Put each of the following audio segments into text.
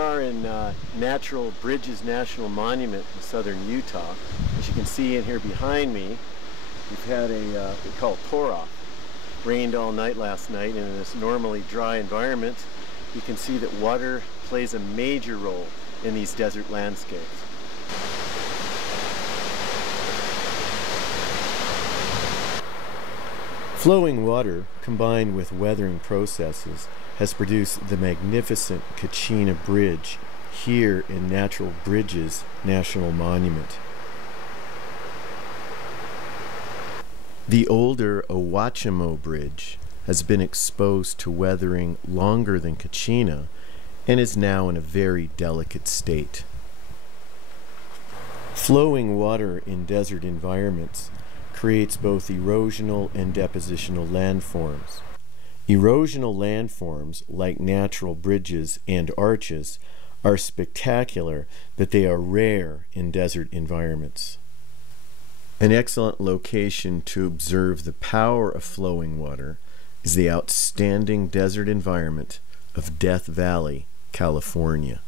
are in Natural Bridges National Monument in southern Utah. As you can see in here behind me, we've had a we call it pour-off. Rained all night last night, and in this normally dry environment, you can see that water plays a major role in these desert landscapes. Flowing water, combined with weathering processes, has produced the magnificent Kachina Bridge here in Natural Bridges National Monument. The older Owachimo Bridge has been exposed to weathering longer than Kachina and is now in a very delicate state. Flowing water in desert environments creates both erosional and depositional landforms. Erosional landforms, like natural bridges and arches, are spectacular, but they are rare in desert environments. An excellent location to observe the power of flowing water is the outstanding desert environment of Death Valley, California.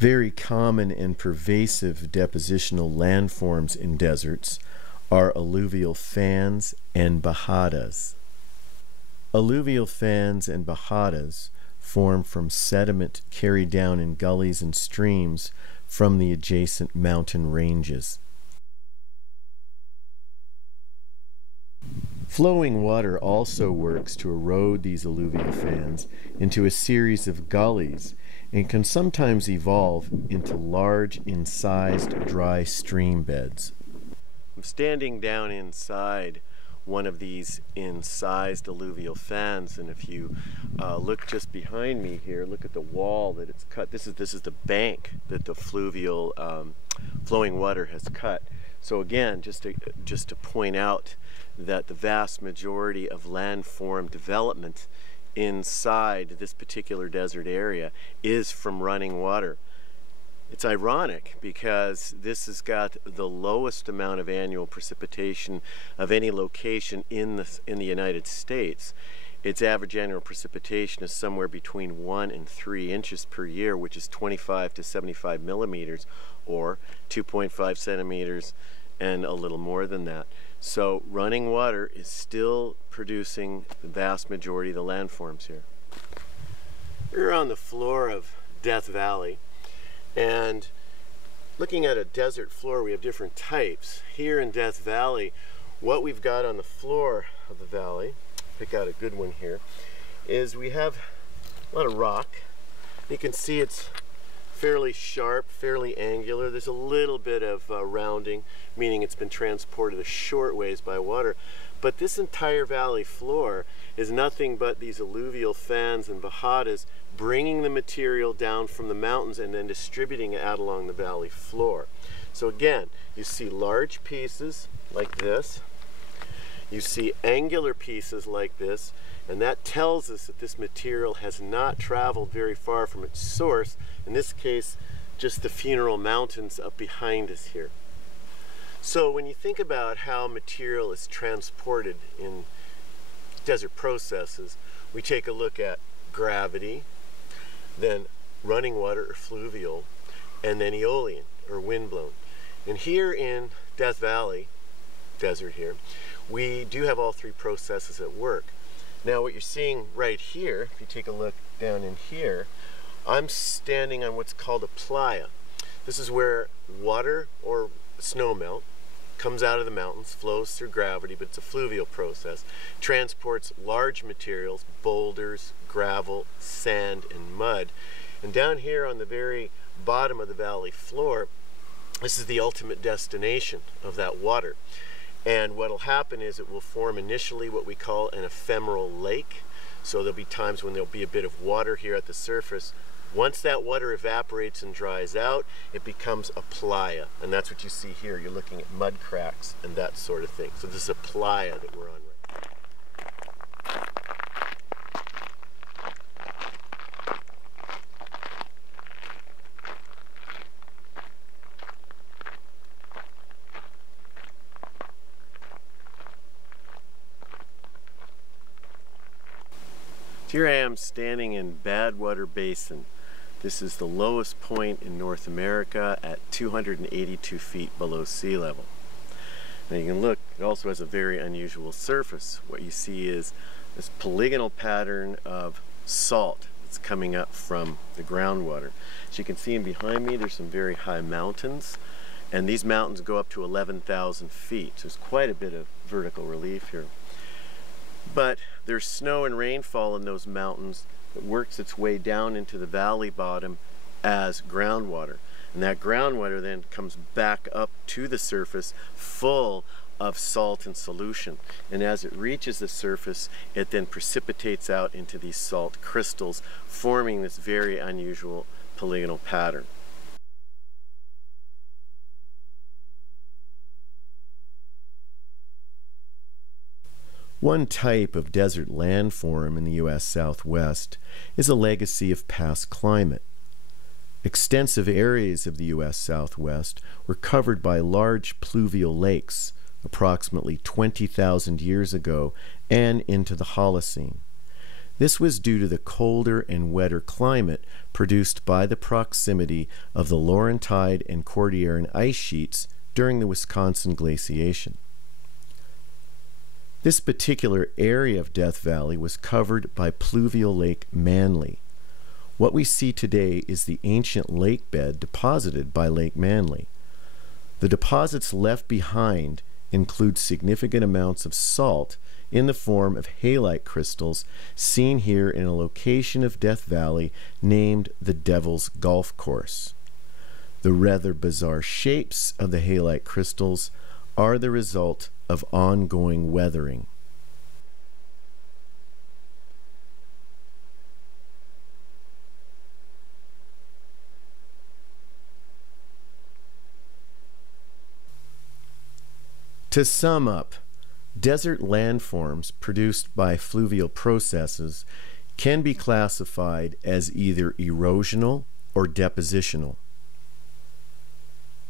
Very common and pervasive depositional landforms in deserts are alluvial fans and bajadas. Alluvial fans and bajadas form from sediment carried down in gullies and streams from the adjacent mountain ranges. Flowing water also works to erode these alluvial fans into a series of gullies and can sometimes evolve into large incised dry stream beds. I'm standing down inside one of these incised alluvial fans, and if you look just behind me here, look at the wall that it's cut. This is the bank that the fluvial flowing water has cut. So again, just to point out that the vast majority of landform development inside this particular desert area is from running water. It's ironic because this has got the lowest amount of annual precipitation of any location in the United States. Its average annual precipitation is somewhere between 1 and 3 inches per year, which is 25 to 75 millimeters, or 2.5 centimeters and a little more than that. So running water is still producing the vast majority of the landforms here. We're on the floor of Death Valley, and looking at a desert floor, we have different types. Here in Death Valley, what we've got on the floor of the valley, pick out a good one here, is we have a lot of rock. You can see it's fairly sharp, fairly angular. There's a little bit of rounding, meaning it's been transported a short ways by water. But this entire valley floor is nothing but these alluvial fans and bajadas bringing the material down from the mountains and then distributing it out along the valley floor. So again, you see large pieces like this. You see angular pieces like this, and that tells us that this material has not traveled very far from its source, in this case, just the Funeral Mountains up behind us here. So when you think about how material is transported in desert processes, we take a look at gravity, then running water or fluvial, and then aeolian or windblown. And here in Death Valley, desert here, we do have all three processes at work. Now what you're seeing right here, if you take a look down in here, I'm standing on what's called a playa. This is where water or snowmelt comes out of the mountains, flows through gravity, but it's a fluvial process, transports large materials, boulders, gravel, sand, and mud. And down here on the very bottom of the valley floor, this is the ultimate destination of that water. And what will happen is it will form initially what we call an ephemeral lake. So there'll be times when there'll be a bit of water here at the surface. Once that water evaporates and dries out, it becomes a playa. And that's what you see here. You're looking at mud cracks and that sort of thing. So this is a playa that we're on right now. Here I am standing in Badwater Basin. This is the lowest point in North America at 282 feet below sea level. Now you can look, it also has a very unusual surface. What you see is this polygonal pattern of salt that's coming up from the groundwater. As you can see in behind me, there's some very high mountains, and these mountains go up to 11,000 feet. So there's quite a bit of vertical relief here. But there's snow and rainfall in those mountains that works its way down into the valley bottom as groundwater. And that groundwater then comes back up to the surface full of salt in solution. And as it reaches the surface, it then precipitates out into these salt crystals, forming this very unusual polygonal pattern. One type of desert landform in the U.S. Southwest is a legacy of past climate. Extensive areas of the U.S. Southwest were covered by large pluvial lakes approximately 20,000 years ago and into the Holocene. This was due to the colder and wetter climate produced by the proximity of the Laurentide and Cordilleran ice sheets during the Wisconsin glaciation. This particular area of Death Valley was covered by pluvial Lake Manly. What we see today is the ancient lake bed deposited by Lake Manly. The deposits left behind include significant amounts of salt in the form of halite crystals seen here in a location of Death Valley named the Devil's Golf Course. The rather bizarre shapes of the halite crystals are the result of ongoing weathering. To sum up, desert landforms produced by fluvial processes can be classified as either erosional or depositional.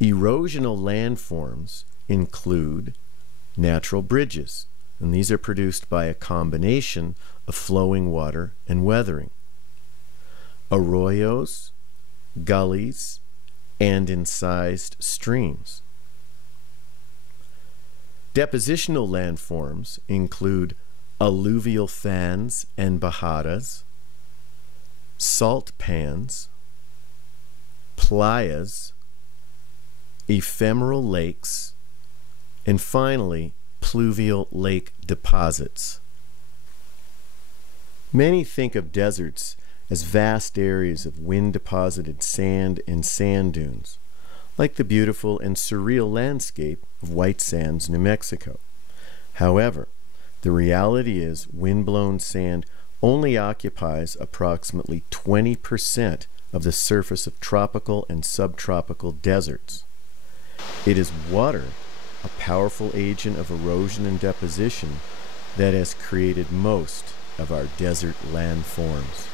Erosional landforms include natural bridges, and these are produced by a combination of flowing water and weathering. Arroyos, gullies, and incised streams. Depositional landforms include alluvial fans and bajadas, salt pans, playas, ephemeral lakes, and finally, pluvial lake deposits. Many think of deserts as vast areas of wind-deposited sand and sand dunes, like the beautiful and surreal landscape of White Sands, New Mexico. However, the reality is wind-blown sand only occupies approximately 20% of the surface of tropical and subtropical deserts. It is water, a powerful agent of erosion and deposition, that has created most of our desert landforms.